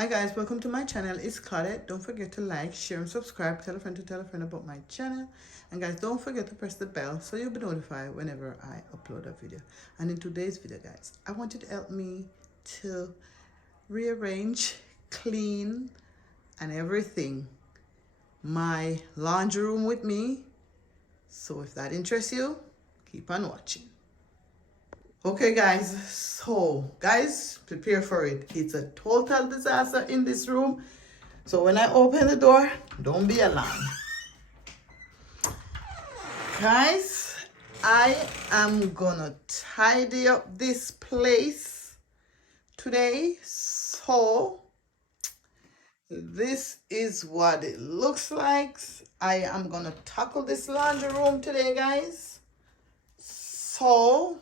Hi guys, welcome to my channel. It's Claudette. Don't forget to like, share, and subscribe. Tell a friend about my channel. And guys, don't forget to press the bell so you'll be notified whenever I upload a video. And in today's video, guys, I want you to help me to rearrange, clean, and everything my laundry room with me. So if that interests you, keep on watching. Okay guys, so guys, prepare for it. It's a total disaster in this room. So when I open the door, don't be alarmed. Guys, I am gonna tidy up this place today. So this is what it looks like. I am gonna tackle this laundry room today, guys. So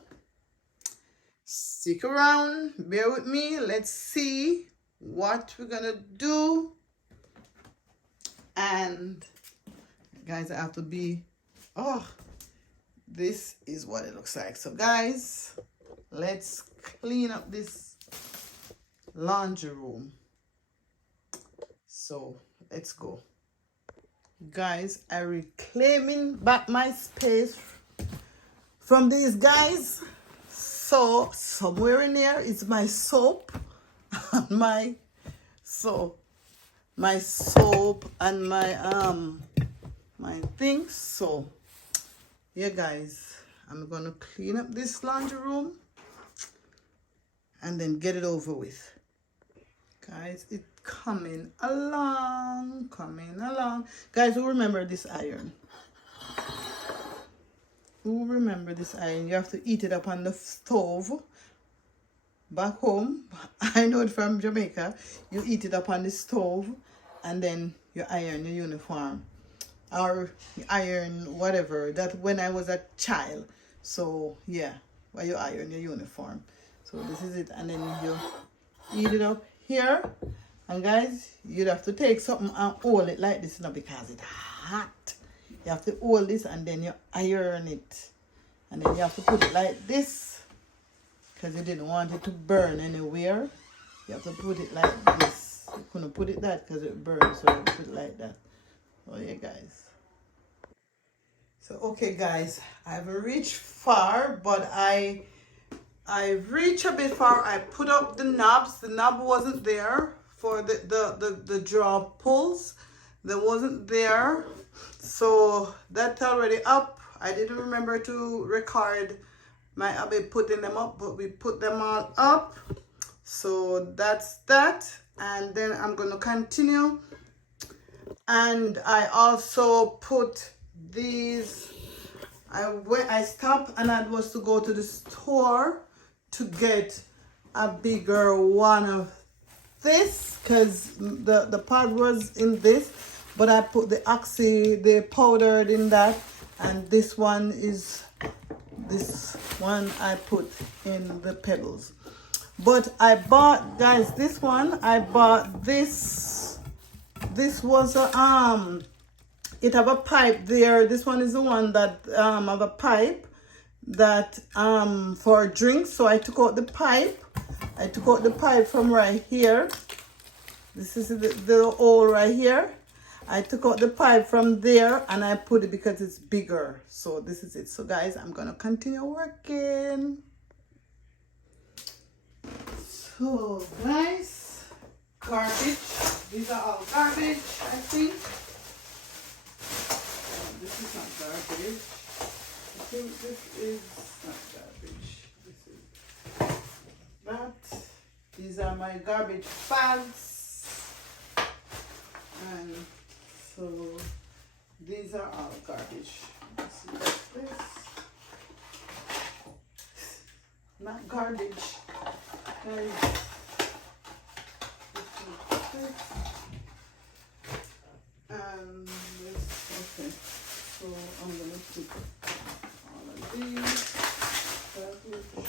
stick around, bear with me. Let's see what we're gonna do. And guys, I have to be, this is what it looks like. So guys, let's clean up this laundry room. So let's go. Guys, I'm reclaiming back my space from these guys. So somewhere in here is my soap and my soap and my things. So yeah guys, I'm gonna clean up this laundry room and then get it over with. Guys, it's coming along. Guys, who remember this iron? You have to heat it up on the stove. Back home, I know it from Jamaica, you heat it up on the stove and then you iron your uniform. Or you iron whatever. That when I was a child. So yeah, where you iron your uniform. So this is it. And then you heat it up here. And guys, you'd have to take something and hold it like this now because it's hot. You have to hold this and then you iron it. And then you have to put it like this because you didn't want it to burn anywhere. You have to put it like this. You couldn't put it that because it burns, so you have to put it like that. Oh yeah guys. So okay guys, I've reached far, but I reached a bit far. I put up the knobs. The knob wasn't there for the draw pulls. That wasn't there. So that's already up. I didn't remember to record my hubby putting them up, but we put them all up. So that's that. And then I'm going to continue. And I also put these, I stopped and I was to go to the store to get a bigger one of this because the pod was in this, but I put the oxy, the powdered in that, and this one I put in the pebbles. But I bought, guys, this one, I bought this. This was a, it have a pipe there. This one is the one that have a pipe that for drinks. So I took out the pipe. I took out the pipe from right here. This is the hole right here. I took out the pipe from there and I put it because it's bigger. So this is it. So guys, I'm gonna continue working. So guys, garbage. These are all garbage, I think. This is not garbage. I think this is not garbage. This is that. These are my garbage bags. And so these are all garbage. Let's see what's this. Not garbage. Guys. And this, okay. So I'm gonna put all of these garbage.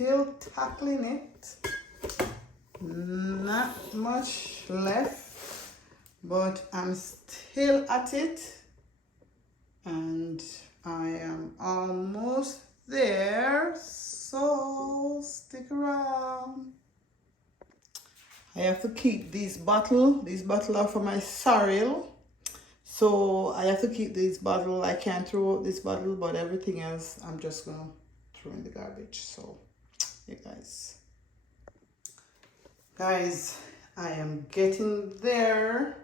still tackling it. Not much left, but I'm still at it, and I am almost there, so stick around. I have to keep these bottles. These bottles are for my sorrel, so I have to keep these bottles. I can't throw out this bottle, but everything else I'm just gonna throw in the garbage. So you guys, I am getting there.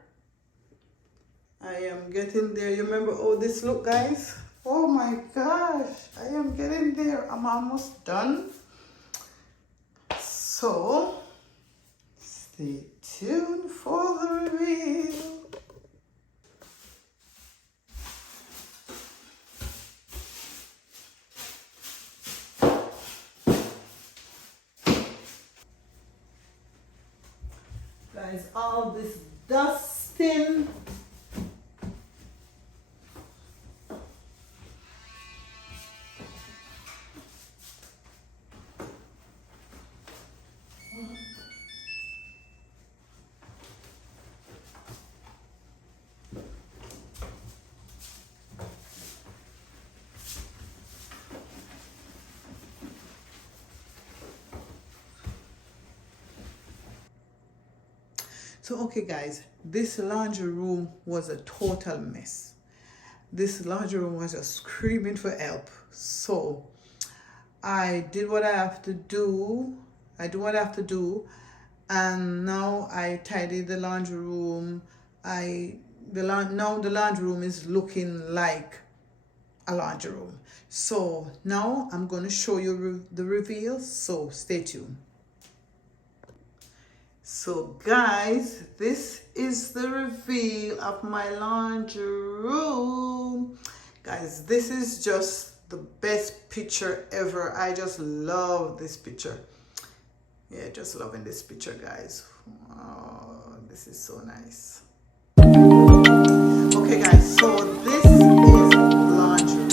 I am getting there. You remember how this look, guys? Oh my gosh, I am getting there. I'm almost done. So stay tuned for the reveal. Guys, all this dusting. So okay guys, this laundry room was a total mess. This laundry room was just screaming for help. So I did what I have to do. I do what I have to do, and now I tidied the laundry room. Now the laundry room is looking like a laundry room. So now I'm going to show you the reveal. So stay tuned. So guys, this is the reveal of my laundry room. Guys, this is just the best picture ever. I just love this picture. Yeah, just loving this picture, guys. Wow, this is so nice. Okay guys, so this is laundry room.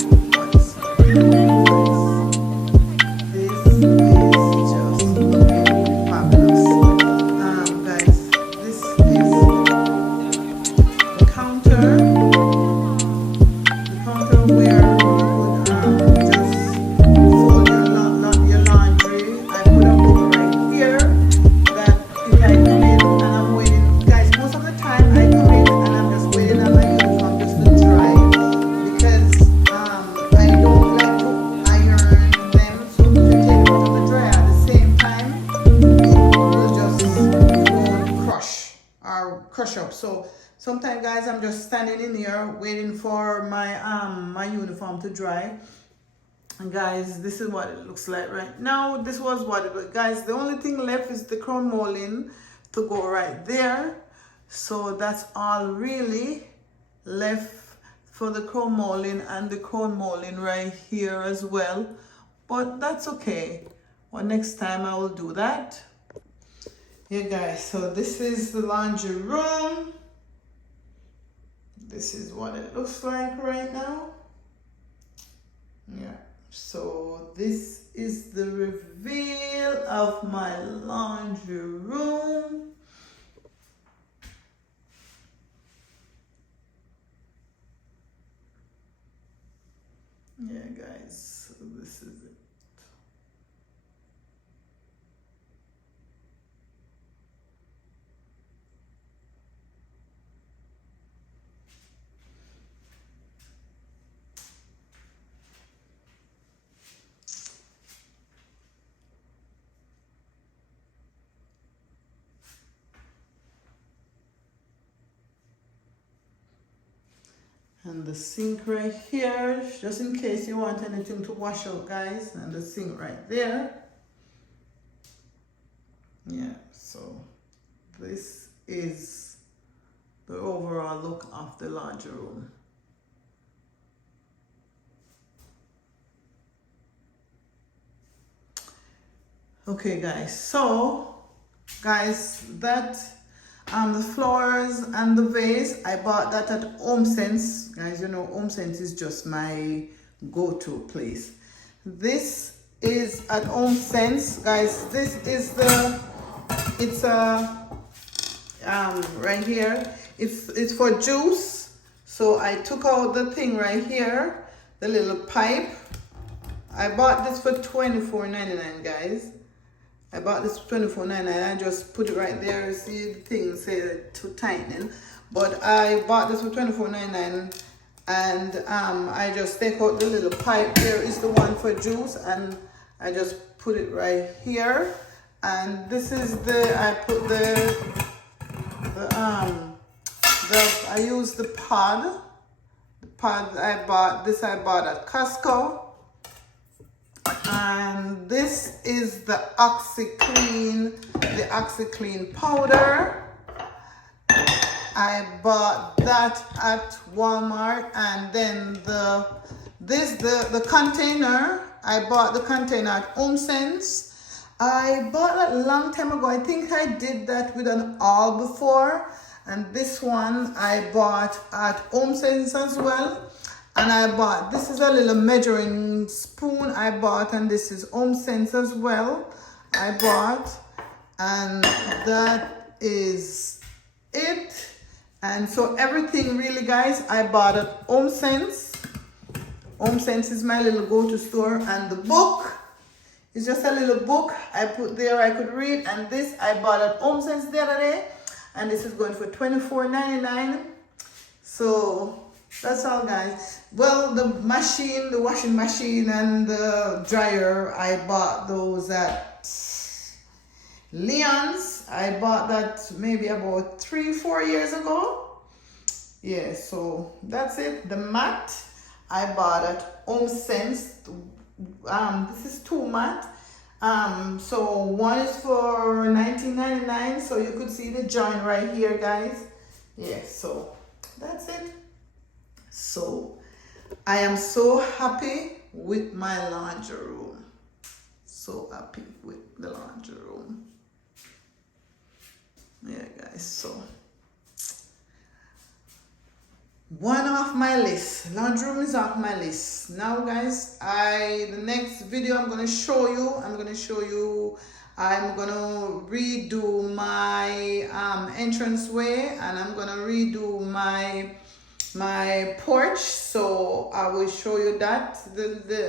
Crush up. So sometimes guys, I'm just standing in here waiting for my uniform to dry. And guys, this is what it looks like right now. This was what it was. Guys, the only thing left is the crown molding to go right there. So that's all really left for the crown molding, and the crown molding right here as well. But that's okay. Well, next time I will do that. Yeah guys, so this is the laundry room. This is what it looks like right now. Yeah, so this is the reveal of my laundry room. Yeah guys, so this is it. And the sink right here, just in case you want anything to wash out, guys. And the sink right there. Yeah, so this is the overall look of the laundry room. Okay guys, so guys, that the floors and the vase, I bought that at HomeSense. Guys, you know HomeSense is just my go-to place. This is at Home Sense, guys. This is it's right here. It's for juice. So I took out the thing right here, the little pipe. I bought this for $24.99, guys. I bought this for $24.99. I just put it right there. See the thing say to tighten. But I bought this for $24.99, and I just take out the little pipe. There is the one for juice, and I just put it right here. And this is I put I use the pod. The pod I bought at Costco. And this is the OxiClean powder. I bought that at Walmart. And then the container, I bought the container at Home Sense. I bought that a long time ago. I think I did that with an awl before. And this one I bought at Home Sense as well. And I bought, this is a little measuring spoon I bought, and this is Home Sense as well. I bought, and that is it. And so everything really, guys, I bought at Home Sense. Home Sense is my little go-to store. And the book is just a little book I put there I could read. And this I bought at Home Sense the other day. And this is going for $24.99. So that's all, guys. Well, the washing machine and the dryer, I bought those at Leon's. I bought that maybe about 3-4 years ago. Yeah, so that's it. The mat I bought at Home Sense. This is 2 mat. So one is for $19.99. So you could see the joint right here, guys. Yeah, so that's it. So I am so happy with my laundry room. So happy with the laundry room. Yeah, guys, so one off my list. Laundry room is off my list. Now, guys, the next video I'm gonna show you, I'm gonna redo my entranceway, and I'm gonna redo my porch. So I will show you that.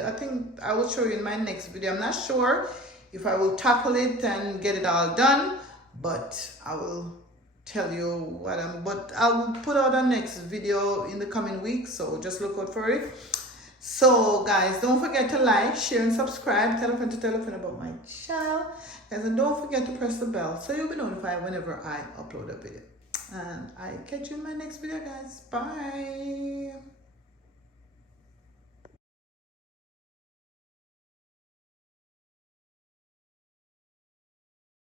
I think I will show you in my next video. I'm not sure if I will tackle it and get it all done, but I will tell you but I'll put out a next video in the coming weeks, so just look out for it. So, guys, don't forget to like, share, and subscribe. Tell a friend to tell a friend about my channel, guys, and don't forget to press the bell so you'll be notified whenever I upload a video. And I catch you in my next video, guys. Bye.